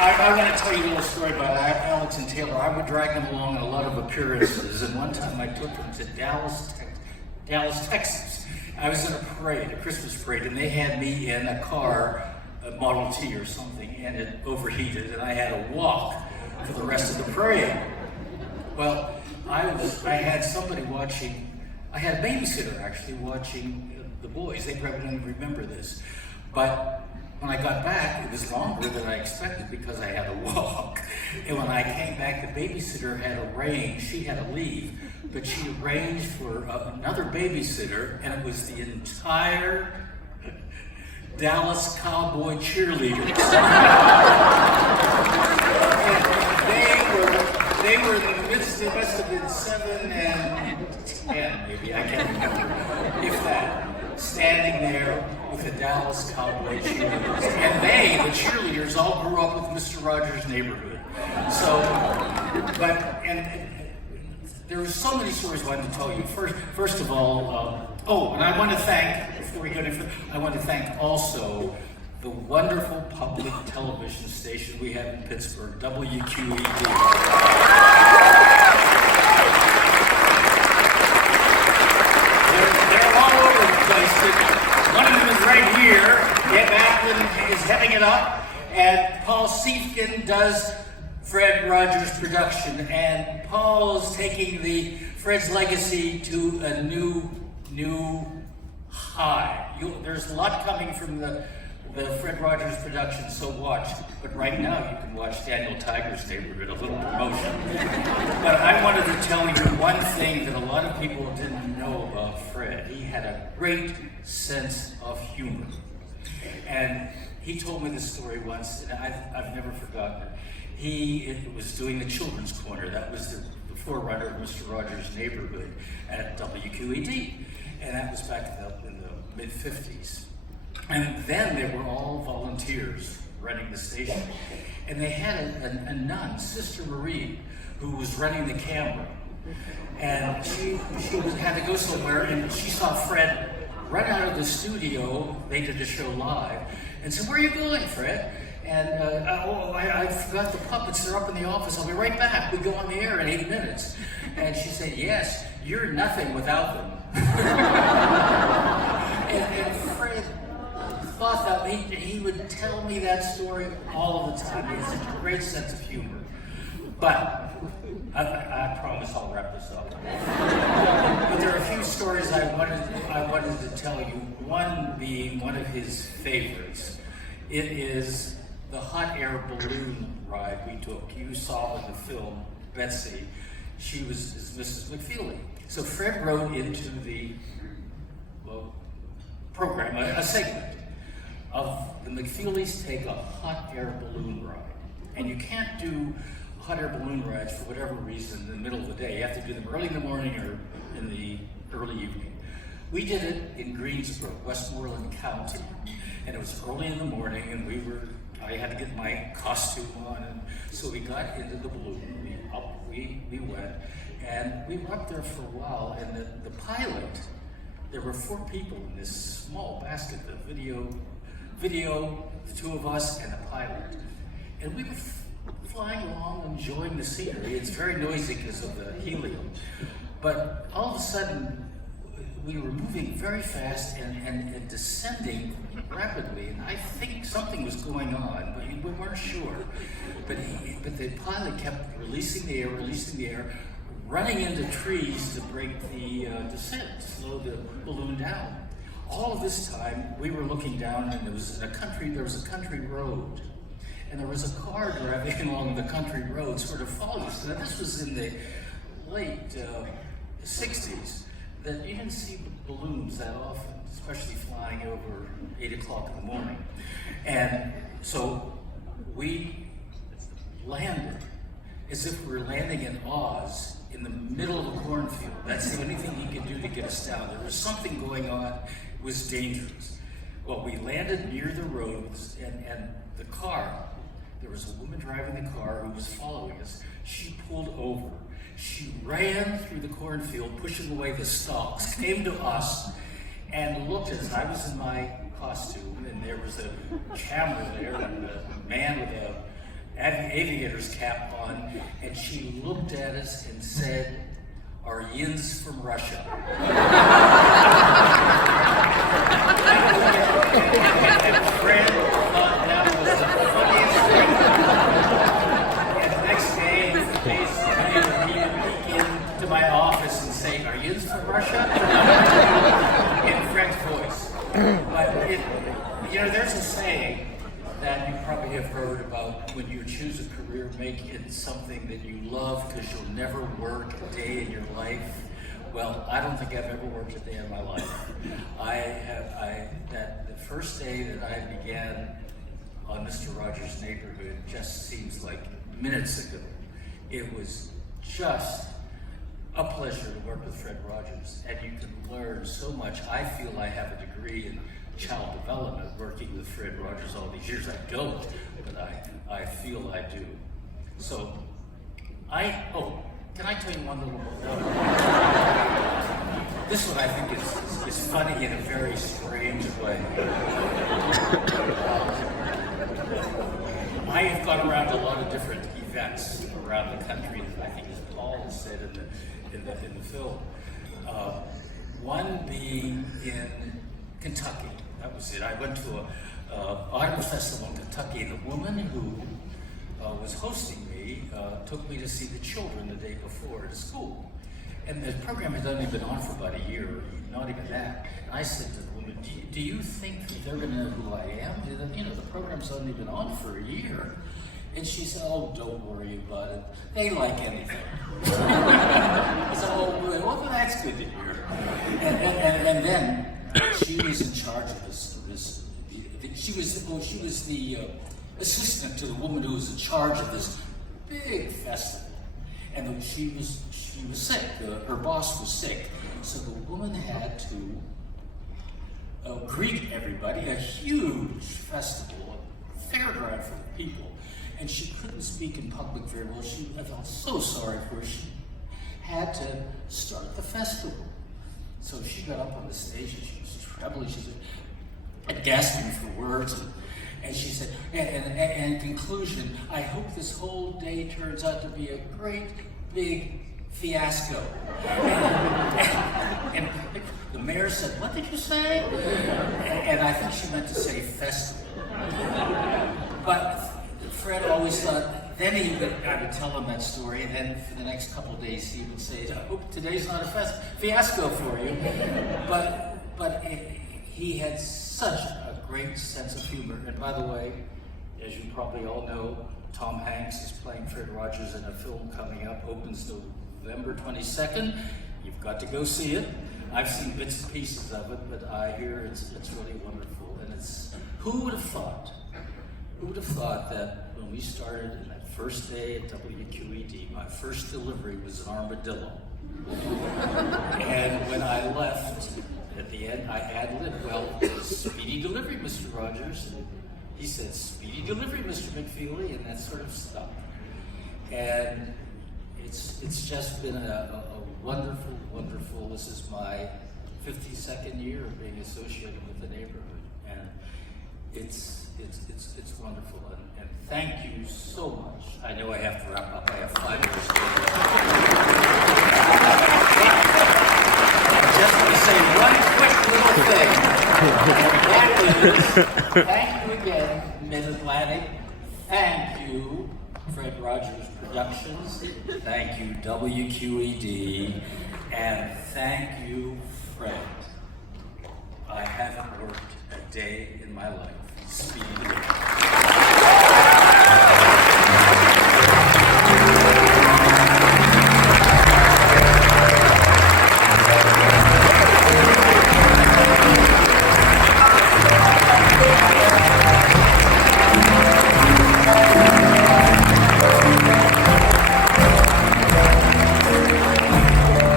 I want to tell you a little story about Alex and Taylor. I would drag them along in a lot of appearances, and one time I took them to Dallas, Texas. I was in a parade, a Christmas parade, and they had me in a car, a Model T or something, and it overheated, and I had to walk for the rest of the parade. Well, I had somebody watching, I had a babysitter actually watching the boys. They probably don't remember this, but when I got back, it was longer than I expected because I had to walk. And when I came back, the babysitter had arranged, she had to leave, but she arranged for another babysitter, and it was the entire Dallas Cowboy cheerleaders. And they were in the midst, it must have been 7 and 10, maybe, I can't remember, if that, standing there with the Dallas Cowboy cheerleaders. And they, the cheerleaders, all grew up with Mr. Rogers' Neighborhood. So, and there were so many stories I wanted to tell you. First of all, and I want to thank, before we go any further, I want to thank also the wonderful public television station we have in Pittsburgh, WQED. They're all over the place. One of them is right here. Ed Macklin is heading it up, and Paul Siefkin does Fred Rogers' production. And Paul is taking the Fred's legacy to a new high. There's a lot coming from the Fred Rogers production, so watch. But right now you can watch Daniel Tiger's Neighborhood, a little promotion. But I wanted to tell you one thing that a lot of people didn't know about Fred. He had a great sense of humor. And he told me this story once, and I've never forgotten it. He was doing the Children's Corner. That was the forerunner of Mr. Rogers' Neighborhood at WQED. And that was back in the mid-50s. And then they were all volunteers running the station. And they had a nun, Sister Marie, who was running the camera. And she had to go somewhere, and she saw Fred run out of the studio. They did the show live, and said, "Where are you going, Fred?" And I forgot the puppets. They're up in the office. I'll be right back. We go on the air in 8 minutes. And she said, "Yes, you're nothing without them." and Fred thought that he would tell me that story all of the time. He has such a great sense of humor. But I promise I'll wrap this up. But there are a few stories I wanted to tell you. One being one of his favorites. It is the hot air balloon ride we took. You saw in the film Betsy. She was Mrs. McFeely. So Fred wrote into the program a segment of the McFeelys take a hot air balloon ride. And you can't do hot air balloon rides for whatever reason in the middle of the day. You have to do them early in the morning or in the early evening. We did it in Greensboro, Westmoreland County, and it was early in the morning, and I had to get my costume on, and so we got into the balloon. We went, and we were up there for a while, and the pilot, there were 4 people in this small basket, the video, the 2 of us, and the pilot. And we were flying along, enjoying the scenery. It's very noisy because of the helium. But all of a sudden, we were moving very fast and descending rapidly. And I think something was going on, but we weren't sure. But the pilot kept releasing the air, running into trees to break the descent, slow the balloon down. All of this time, we were looking down, and there was a country road. And there was a car driving along the country road, sort of following us. Now, this was in the late 60s, that you didn't see balloons that often, especially flying over 8 o'clock in the morning. And so we landed as if we were landing in Oz in the middle of a cornfield. That's the only thing he could do to get us down. There was something going on. It was dangerous. Well, we landed near the road, and the car, there was a woman driving the car who was following us. She pulled over. She ran through the cornfield, pushing away the stalks, came to us, and looked as I was in my costume, and there was a camera there, and a man with had the aviator's cap on, and she looked at us and said, "Are yins from Russia?" And Fred thought that was the funniest thing. And the next day, he would peek into my office and say, "Are yins from Russia?" in French voice. But there's a saying that you probably have heard about: when you choose a career, make it something that you love, because you'll never work a day in your life. Well, I don't think I've ever worked a day in my life. The first day that I began on Mr. Rogers' Neighborhood just seems like minutes ago. It was just a pleasure to work with Fred Rogers, and you can learn so much. I feel I have a degree in child development working with Fred Rogers all these years. I don't, but I feel I do. So, can I tell you one little one? This one I think is funny in a very strange way. I have gone around a lot of different events around the country, I think, as Paul has said in the film. One being in Kentucky. That was it. I went to an autumn festival in Kentucky, and the woman who was hosting me took me to see the children the day before at school. And the program had only been on for about a year, not even that. And I said to the woman, do you think that they're going to know who I am? The program's only been on for a year. And she said, "Oh, don't worry about it. They like anything." I said, "Oh, well, that's good to hear." And then she was in charge of this. She was the assistant to the woman who was in charge of this big festival, and she was sick. Her boss was sick, so the woman had to greet everybody. A huge festival, a fairground for the people, and she couldn't speak in public very well. I felt so sorry for her. She had to start the festival. So she got up on the stage and she was trembling. She said, and gasping for words. And she said, and in conclusion, "I hope this whole day turns out to be a great big fiasco." And the mayor said, "What did you say?" And I think she meant to say festival. But Fred always thought, then I would tell him that story, and then for the next couple of days he would say, "I hope today's not a fiasco for you." But he had such a great sense of humor. And by the way, as you probably all know, Tom Hanks is playing Fred Rogers in a film coming up, opens November 22nd. You've got to go see it. I've seen bits and pieces of it, but I hear it's really wonderful. And who would have thought that when we started in that first day at WQED, my first delivery was an armadillo. And when I left, at the end, I ad-libbed, "Well, Speedy Delivery, Mr. Rogers." And he said, "Speedy Delivery, Mr. McFeely," and that sort of stuff. And it's just been a wonderful, wonderful, this is my 52nd year of being associated with the neighborhood. And it's wonderful. And thank you so much. I know I have to wrap up. I have 5 minutes to just to say one quick little thing. And that is, thank you again, Mid-Atlantic. Thank you, Fred Rogers Productions. Thank you, WQED. And thank you, Fred. I haven't worked a day in my life. Speedy